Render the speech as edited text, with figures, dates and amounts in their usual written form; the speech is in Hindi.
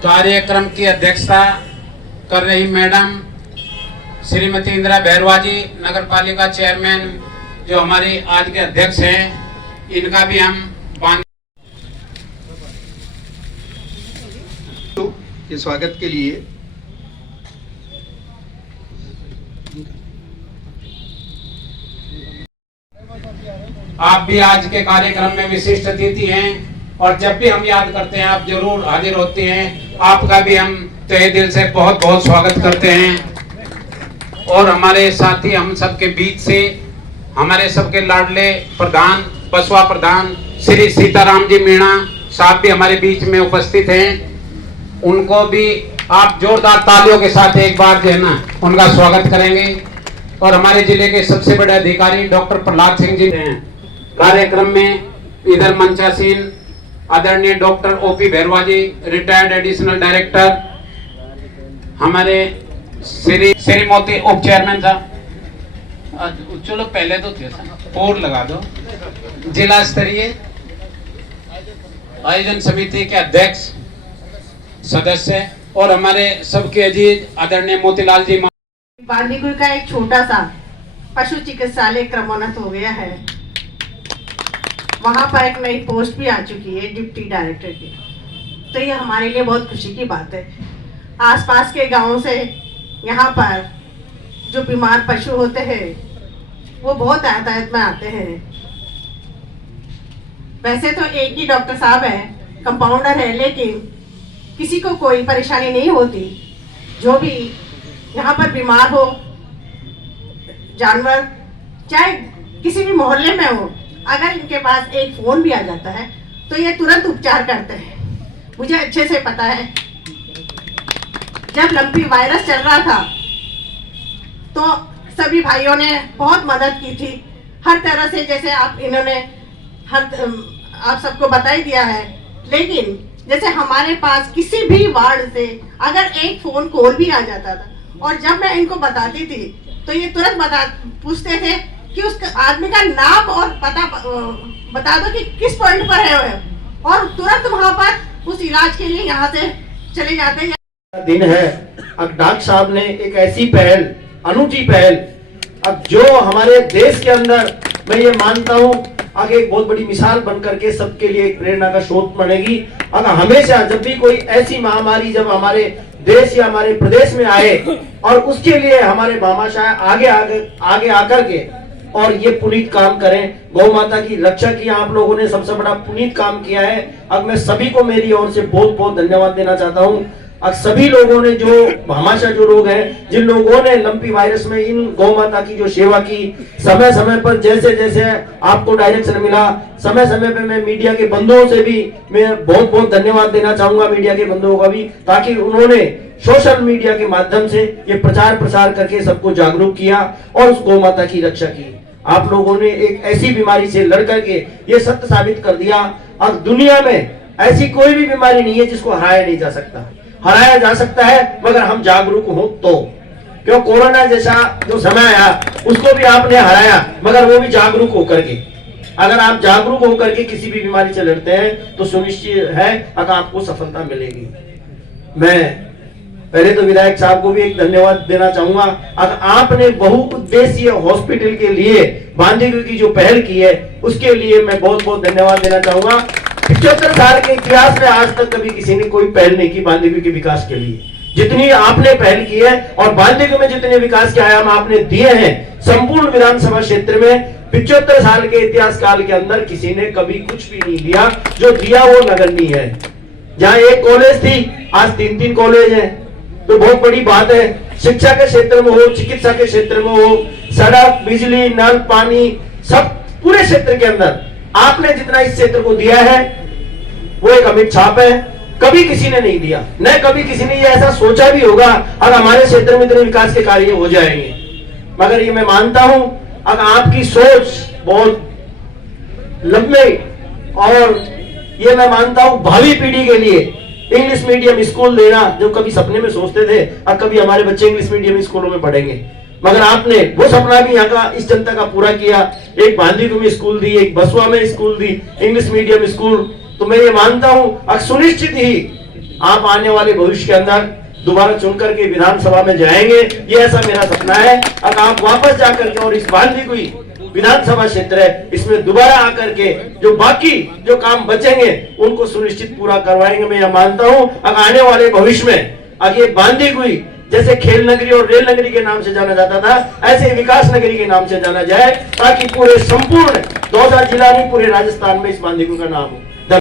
कार्यक्रम की अध्यक्षता कर रही मैडम श्रीमती इंदिरा भैरवा जी, नगर पालिका चेयरमैन जो हमारी आज के अध्यक्ष हैं, इनका भी हम के स्वागत के लिए आप भी आज के कार्यक्रम में विशिष्ट अतिथि हैं और जब भी हम याद करते हैं आप जरूर हाजिर होते हैं। आपका भी हम तहे दिल से बहुत बहुत स्वागत करते हैं। और हमारे साथी हम सबके बीच से हमारे सबके लाडले प्रधान, बसवा प्रधान श्री सीताराम जी मीणा साहब भी हमारे बीच में उपस्थित हैं। उनको भी आप जोरदार तालियों के साथ एक बार जो है ना उनका स्वागत करेंगे। और हमारे जिले के सबसे बड़े अधिकारी डॉक्टर प्रहलाद सिंह जी हैं। कार्यक्रम में इधर मंचासीन आदरणीय डॉक्टर ओपी भैरवा जी, रिटायर्ड एडिशनल डायरेक्टर, हमारे श्री मोती उप चेयरमैन साहब, चलो पहले तो थे और लगा दो, जिला स्तरीय आयोजन समिति के अध्यक्ष सदस्य और हमारे सबके अजीज आदरणीय मोतीलाल जी। बांदीकुई का एक छोटा सा पशु चिकित्सालय क्रमोन्नत हो गया है। वहां पर एक नई पोस्ट भी आ चुकी है डिप्टी डायरेक्टर की, तो ये हमारे लिए बहुत खुशी की बात है। आसपास के गांवों से यहाँ पर जो बीमार पशु होते हैं वो बहुत यातायात में आते हैं। वैसे तो एक ही डॉक्टर साहब है, कंपाउंडर है, लेकिन किसी को कोई परेशानी नहीं होती। जो भी यहाँ पर बीमार हो जानवर, चाहे किसी भी मोहल्ले में हो, अगर इनके पास एक फोन भी आ जाता है तो ये तुरंत उपचार करते हैं। मुझे अच्छे से पता है जब लंपी वायरस चल रहा था तो सभी भाइयों ने बहुत मदद की थी हर तरह से, जैसे आप सबको बता ही दिया है। लेकिन जैसे हमारे पास किसी भी वार्ड से अगर एक फोन कॉल भी आ जाता था और जब मैं इनको बताती थी तो ये तुरंत पूछते थे कि उस आदमी का नाम और पता बता दो कि किस पॉइंट पर है, और तुरंत वहां पर उस इलाज के लिए यहाँ से चले जाते हैं। दिन है, अब डॉक्टर साहब ने एक ऐसी पहल, अनूठी पहल, अब जो हमारे देश के अंदर मैं ये मानता हूँ आगे एक बहुत बड़ी मिसाल बन करके सबके लिए एक प्रेरणा का स्रोत बनेगी। अगर हमेशा जब भी कोई ऐसी महामारी जब हमारे देश या हमारे प्रदेश में आए और उसके लिए हमारे भामाशाह आगे आकर के और ये पुनीत काम करें, गौ माता की रक्षा की आप लोगों ने सबसे बड़ा पुनीत काम किया है। अब मैं सभी को मेरी ओर से बहुत बहुत धन्यवाद देना चाहता हूँ। अब सभी लोगों ने जो भामाशाह जो लोग हैं, जिन लोगों ने लंपी वायरस में इन गौ माता की जो सेवा की, समय समय पर जैसे जैसे आपको डायरेक्शन मिला, समय समय पर मैं मीडिया के बंधुओं से भी मैं बहुत बहुत धन्यवाद देना चाहूंगा, मीडिया के बंधुओं का भी, ताकि उन्होंने सोशल मीडिया के माध्यम से ये प्रचार प्रसार करके सबको जागरूक किया और उस गौ माता की रक्षा की। आप लोगों ने एक ऐसी बीमारी से लड़ करके ये सत्य साबित कर दिया। अब दुनिया में ऐसी कोई भी बीमारी नहीं है जिसको हराया नहीं जा सकता। हराया जा सकता है मगर हम जागरूक हो तो। क्यों कोरोना जैसा जो समय आया उसको भी आपने हराया, मगर वो भी जागरूक होकर के। अगर आप जागरूक होकर के किसी भी बीमारी से लड़ते हैं तो सुनिश्चित है अगर आपको सफलता मिलेगी। मैं पहले तो विधायक साहब को भी एक धन्यवाद देना चाहूंगा। अगर आपने बहुउद्देशीय हॉस्पिटल के लिए बांदीकुई की जो पहल की है उसके लिए मैं बहुत बहुत धन्यवाद देना चाहूंगा। 75 साल के इतिहास में आज तक कभी किसी ने कोई पहल नहीं की बांदीकुई के विकास के लिए, जितनी आपने पहल की है। और बांदीकुई में जितने विकास के आयाम आपने दिए हैं संपूर्ण विधानसभा क्षेत्र में 75 साल के इतिहास काल के अंदर किसी ने कभी कुछ भी नहीं दिया। जो दिया वो नगण्य है। जहां एक कॉलेज थी आज 3-3 कॉलेज है, तो बहुत बड़ी बात है। शिक्षा के क्षेत्र में हो, चिकित्सा के क्षेत्र में हो, सड़क, बिजली, नल, पानी, सब पूरे क्षेत्र के अंदर आपने जितना इस क्षेत्र को दिया है वो एक अमिट छाप है। कभी किसी ने नहीं दिया, न कभी किसी ने ये ऐसा सोचा भी होगा अगर हमारे क्षेत्र में इतने विकास के कार्य हो जाएंगे। मगर ये मैं मानता हूं अगर आपकी सोच बहुत लंबे, और ये मैं मानता हूं भावी पीढ़ी के लिए इंग्लिश मीडियम स्कूल देना, जो कभी सपने में सोचते थे और कभी हमारे बच्चे इंग्लिश मीडियम स्कूलों में पढ़ेंगे, मगर आपने वो सपना भी यहाँ का इस जनता का पूरा किया। एक बांदीकुई में स्कूल दी, एक बसवा में स्कूल दी, इंग्लिश मीडियम स्कूल। तो मैं ये मानता हूँ सुनिश्चित ही आप आने वाले भविष्य के अंदर दोबारा चुन करके विधानसभा में जाएंगे, ये ऐसा मेरा सपना है। अगर आप वापस जाकर के और इस बांदीकुई विधानसभा क्षेत्र है, इसमें दोबारा आकर के जो बाकी जो काम बचेंगे उनको सुनिश्चित पूरा करवाएंगे। मैं यह मानता हूं अगर आने वाले भविष्य में आगे बांदीकुई जैसे खेल नगरी और रेल नगरी के नाम से जाना जाता था, ऐसे विकास नगरी के नाम से जाना जाए, ताकि पूरे संपूर्ण 2000 जिला नहीं पूरे राजस्थान में इस बांदीकुई का नाम हो।